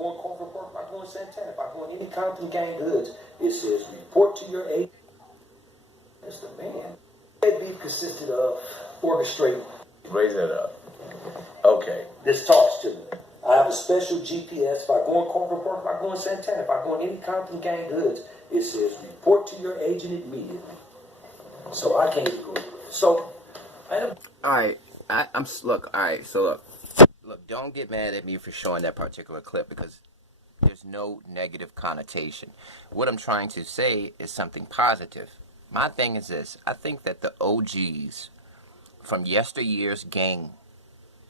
go in Corporate Park, if I go in Santana, if I go in any Compton gang hoods, it says report to your agent. That's the man. That beef consisted of orchestrating. Raise that up. Okay. This talks to me. I have a special GPS. If I go in Corporate Park, if I go in Santana, if I go in any Compton gang hoods, it says report to your agent immediately. So I can't even go. So I don't. All right. Look. All right. So look. Don't get mad at me for showing that particular clip because there's no negative connotation. What I'm trying to say is something positive. My thing is this. I think that the OGs from yesteryear's gang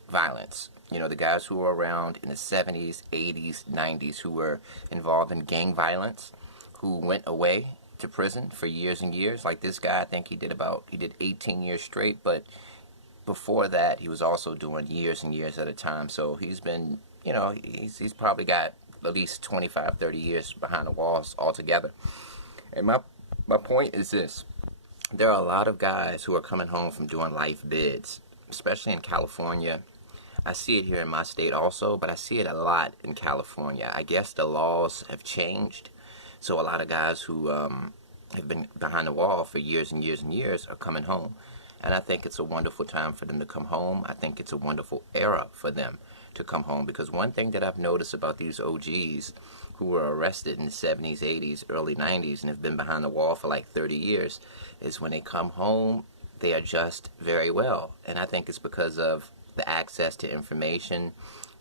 violence, the guys who were around in the 70s, 80s, 90s who were involved in gang violence, who went away to prison for years and years. Like this guy, I think he did 18 years straight, but before that, he was also doing years and years at a time. So he's been, he's probably got at least 25, 30 years behind the walls altogether. And my point is this. There are a lot of guys who are coming home from doing life bids, especially in California. I see it here in my state also, but I see it a lot in California. I guess the laws have changed. So a lot of guys who have been behind the wall for years and years and years are coming home. And I think it's a wonderful time for them to come home. I think it's a wonderful era for them to come home. Because one thing that I've noticed about these OGs who were arrested in the 70s, 80s, early 90s and have been behind the wall for like 30 years is when they come home, they adjust very well. And I think it's because of the access to information,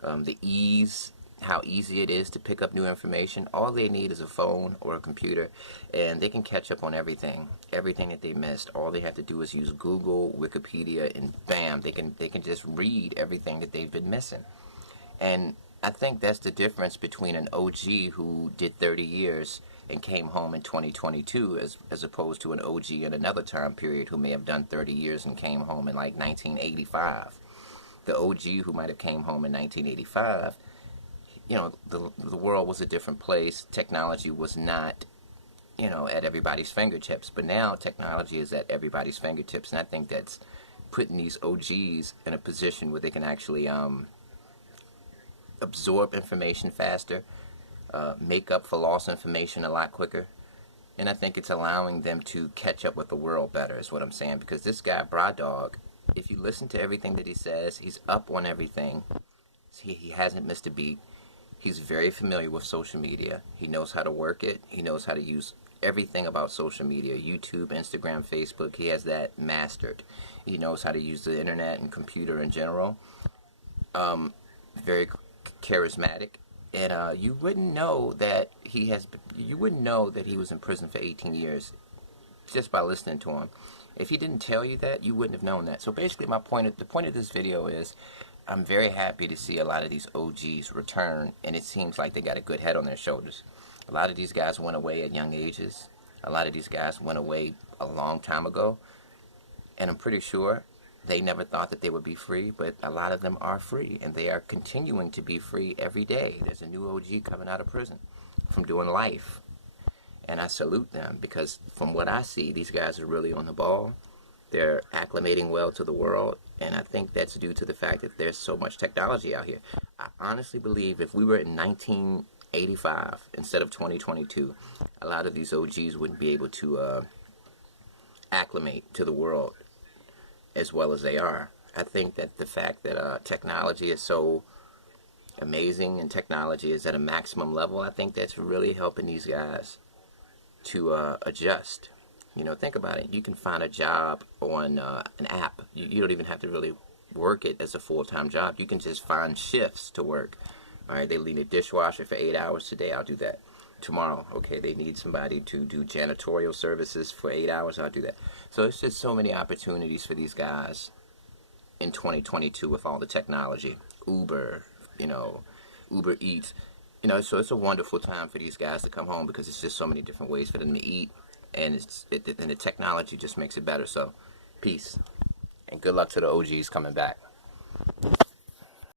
the ease, how easy it is to pick up new information. All they need is a phone or a computer, and they can catch up on everything that they missed. All they have to do is use Google, Wikipedia, and bam, they can just read everything that they've been missing. And I think that's the difference between an OG who did 30 years and came home in 2022 as opposed to an OG in another time period who may have done 30 years and came home in like 1985. The OG who might have came home in 1985, the world was a different place. Technology was not, at everybody's fingertips. But now technology is at everybody's fingertips. And I think that's putting these OGs in a position where they can actually absorb information faster, make up for lost information a lot quicker. And I think it's allowing them to catch up with the world better is what I'm saying. Because this guy, Bra Dog, if you listen to everything that he says, he's up on everything. He hasn't missed a beat. He's very familiar with social media. He knows how to work it. He knows how to use everything about social media, YouTube, Instagram, Facebook. He has that mastered. He knows how to use the internet and computer in general. Very charismatic. And you wouldn't know that he was in prison for 18 years just by listening to him. If he didn't tell you that, you wouldn't have known that. So basically the point of this video is I'm very happy to see a lot of these OGs return, and it seems like they got a good head on their shoulders. A lot of these guys went away at young ages. A lot of these guys went away a long time ago, and I'm pretty sure they never thought that they would be free, but a lot of them are free, and they are continuing to be free every day. There's a new OG coming out of prison from doing life, and I salute them because from what I see, these guys are really on the ball. They're acclimating well to the world, and I think that's due to the fact that there's so much technology out here. I honestly believe if we were in 1985 instead of 2022, a lot of these OGs wouldn't be able to acclimate to the world as well as they are. I think that the fact that technology is so amazing and technology is at a maximum level, I think that's really helping these guys to adjust. Think about it. You can find a job on an app. You don't even have to really work it as a full-time job. You can just find shifts to work. All right, they need a dishwasher for 8 hours today. I'll do that. Tomorrow, okay, they need somebody to do janitorial services for 8 hours. I'll do that. So it's just so many opportunities for these guys in 2022 with all the technology. Uber, Uber Eats. So it's a wonderful time for these guys to come home because it's just so many different ways for them to eat. And the technology just makes it better. So, peace. And good luck to the OGs coming back.